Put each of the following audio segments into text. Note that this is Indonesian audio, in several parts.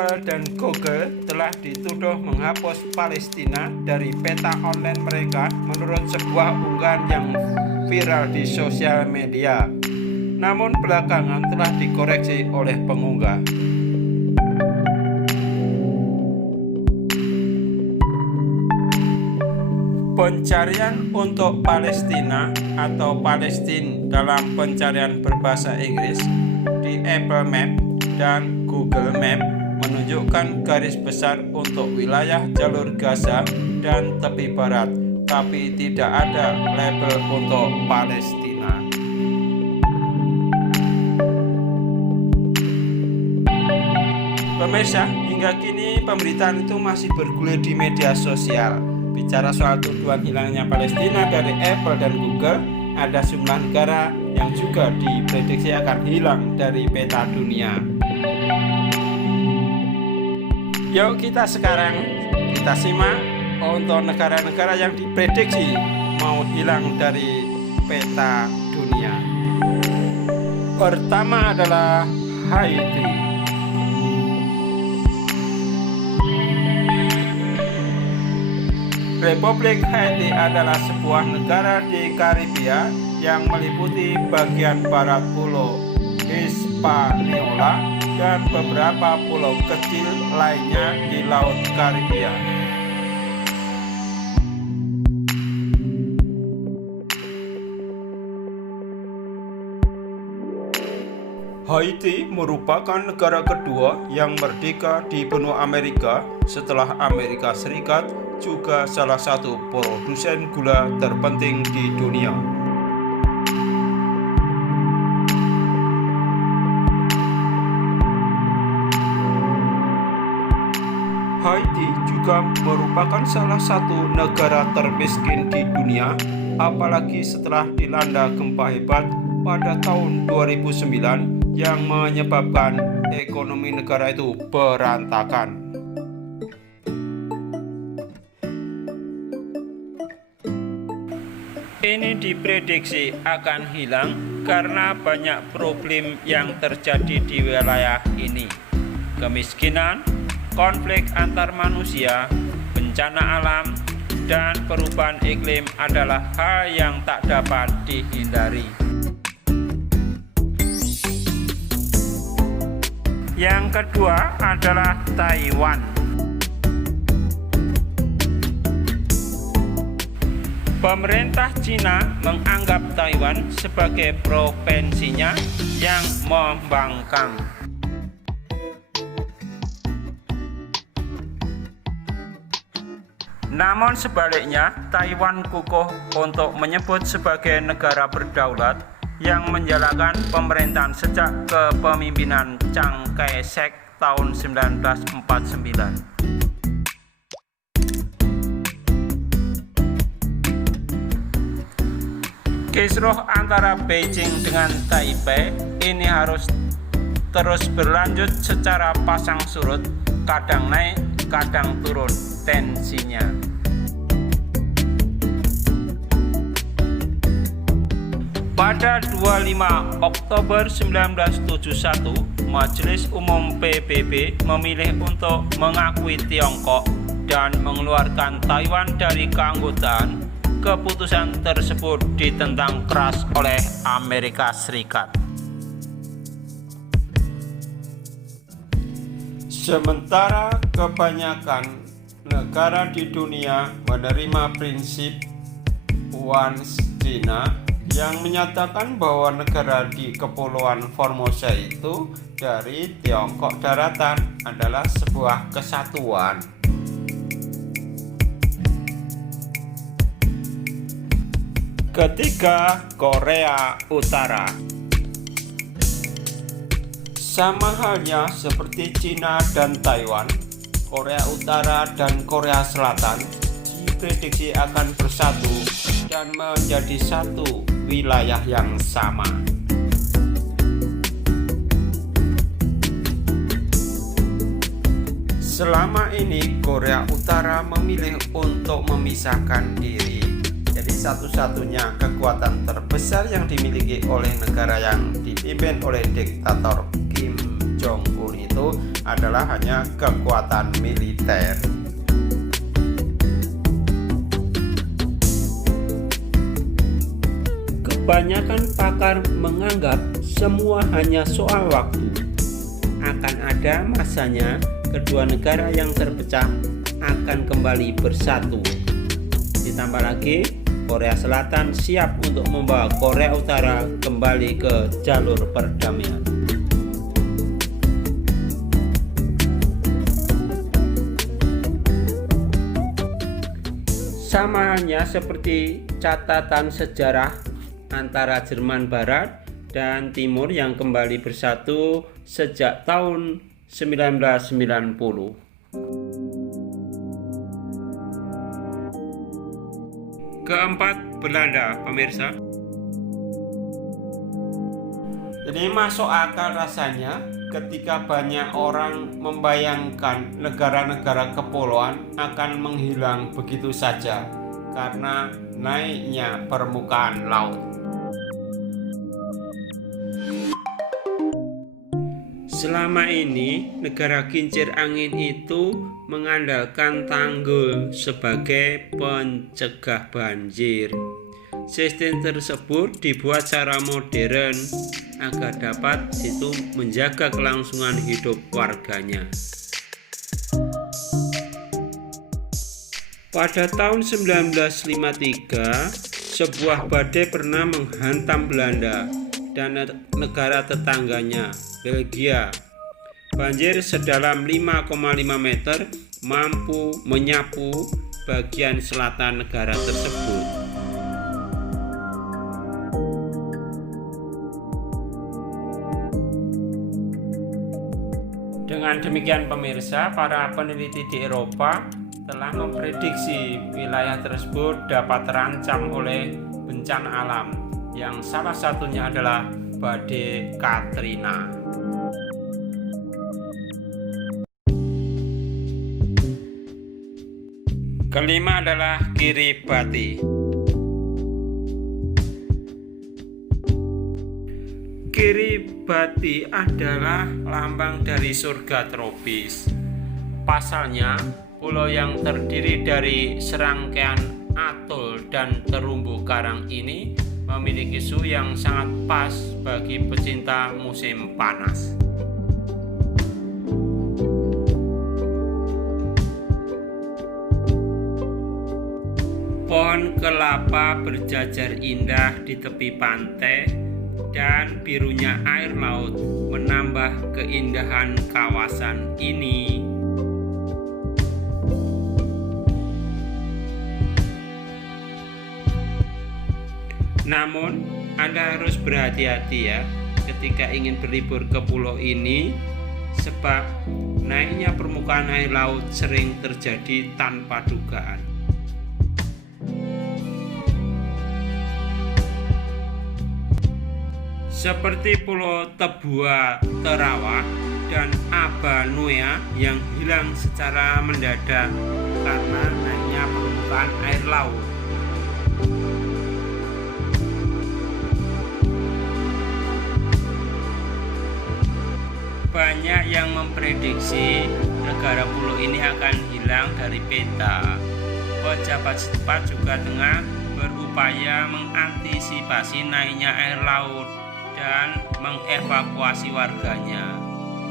Apple dan Google telah dituduh menghapus Palestina dari peta online mereka menurut sebuah unggahan yang viral di sosial media. Namun belakangan telah dikoreksi oleh pengunggah. Pencarian untuk Palestina atau Palestine dalam pencarian berbahasa Inggris di Apple Map dan Google Map menunjukkan garis besar untuk wilayah jalur Gaza dan tepi barat, tapi tidak ada label untuk Palestina. Pemirsa, hingga kini pemberitaan itu masih bergulir di media sosial. Bicara soal tuduhan hilangnya Palestina dari Apple dan Google, ada sejumlah negara yang juga diprediksi akan hilang dari peta dunia. Yuk kita simak untuk negara-negara yang diprediksi mau hilang dari peta dunia. Pertama adalah Haiti. Republik Haiti adalah sebuah negara di Karibia yang meliputi bagian barat pulau Hispaniola dan beberapa pulau kecil lainnya di Laut Karibia. Haiti merupakan negara kedua yang merdeka di benua Amerika setelah Amerika Serikat, juga salah satu produsen gula terpenting di dunia. Haiti juga merupakan salah satu negara termiskin di dunia, apalagi setelah dilanda gempa hebat pada tahun 2009 yang menyebabkan ekonomi negara itu berantakan. Ini diprediksi akan hilang karena banyak problem yang terjadi di wilayah ini. Kemiskinan, konflik antar manusia, bencana alam, dan perubahan iklim adalah hal yang tak dapat dihindari. Yang kedua adalah Taiwan. Pemerintah Cina menganggap Taiwan sebagai provinsinya yang membangkang. Namun sebaliknya, Taiwan kukuh untuk menyebut sebagai negara berdaulat yang menjalankan pemerintahan sejak kepemimpinan Chiang Kai-shek tahun 1949. Kisruh antara Beijing dengan Taipei ini harus terus berlanjut secara pasang surut, kadang naik, kadang turun tensinya. Pada 25 Oktober 1971, Majelis Umum PBB memilih untuk mengakui Tiongkok dan mengeluarkan Taiwan dari keanggotaan. Keputusan tersebut ditentang keras oleh Amerika Serikat. Sementara kebanyakan negara di dunia menerima prinsip One China yang menyatakan bahwa negara di Kepulauan Formosa itu dari Tiongkok daratan adalah sebuah kesatuan. Ketiga, Korea Utara. Sama halnya seperti Cina dan Taiwan, Korea Utara dan Korea Selatan diprediksi akan bersatu dan menjadi satu wilayah yang sama. Selama ini Korea Utara memilih untuk memisahkan diri. Jadi satu-satunya kekuatan terbesar yang dimiliki oleh negara yang dipimpin oleh diktator Kim Jong-un itu adalah hanya kekuatan militer. Kebanyakan pakar menganggap semua hanya soal waktu. Akan ada masanya kedua negara yang terpecah akan kembali bersatu. Ditambah lagi, Korea Selatan siap untuk membawa Korea Utara kembali ke jalur perdamaian. Sama halnya seperti catatan sejarah antara Jerman Barat dan Timur yang kembali bersatu sejak tahun 1990. Keempat, Belanda, pemirsa. Jadi masuk akal rasanya ketika banyak orang membayangkan negara-negara kepulauan akan menghilang begitu saja karena naiknya permukaan laut. Selama ini, negara kincir angin itu mengandalkan tanggul sebagai pencegah banjir. Sistem tersebut dibuat secara modern agar dapat menjaga kelangsungan hidup warganya. Pada tahun 1953, sebuah badai pernah menghantam Belanda dan negara tetangganya, Belgia. Banjir sedalam 5,5 meter mampu menyapu bagian selatan negara tersebut. Dengan demikian pemirsa, para peneliti di Eropa telah memprediksi wilayah tersebut dapat terancam oleh bencana alam, yang salah satunya adalah badai Katrina. Kelima adalah Kiribati. Kiribati adalah lambang dari surga tropis. Pasalnya, pulau yang terdiri dari serangkaian atol dan terumbu karang ini memiliki suhu yang sangat pas bagi pecinta musim panas. Pohon kelapa berjajar indah di tepi pantai dan birunya air laut menambah keindahan kawasan ini. Namun, Anda harus berhati-hati ya ketika ingin berlibur ke pulau ini, sebab naiknya permukaan air laut sering terjadi tanpa dugaan. Seperti Pulau Tebua Terawa dan Aba Nuea yang hilang secara mendadak karena naiknya permukaan air laut. Banyak yang memprediksi negara pulau ini akan hilang dari peta. Pejabat setempat juga tengah berupaya mengantisipasi naiknya air laut dan mengevakuasi warganya.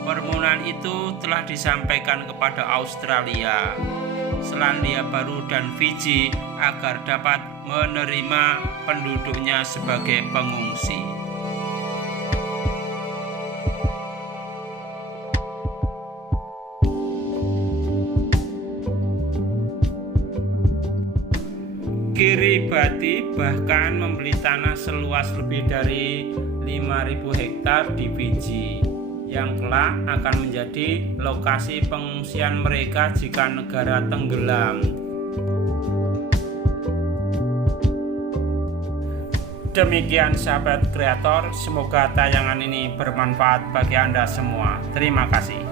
Permohonan itu telah disampaikan kepada Australia, Selandia Baru dan Fiji agar dapat menerima penduduknya sebagai pengungsi. Kiribati bahkan membeli tanah seluas lebih dari 5.000 hektar di Fiji yang kelak akan menjadi lokasi pengungsian mereka jika negara tenggelam. Demikian sahabat kreator, semoga tayangan ini bermanfaat bagi Anda semua. Terima kasih.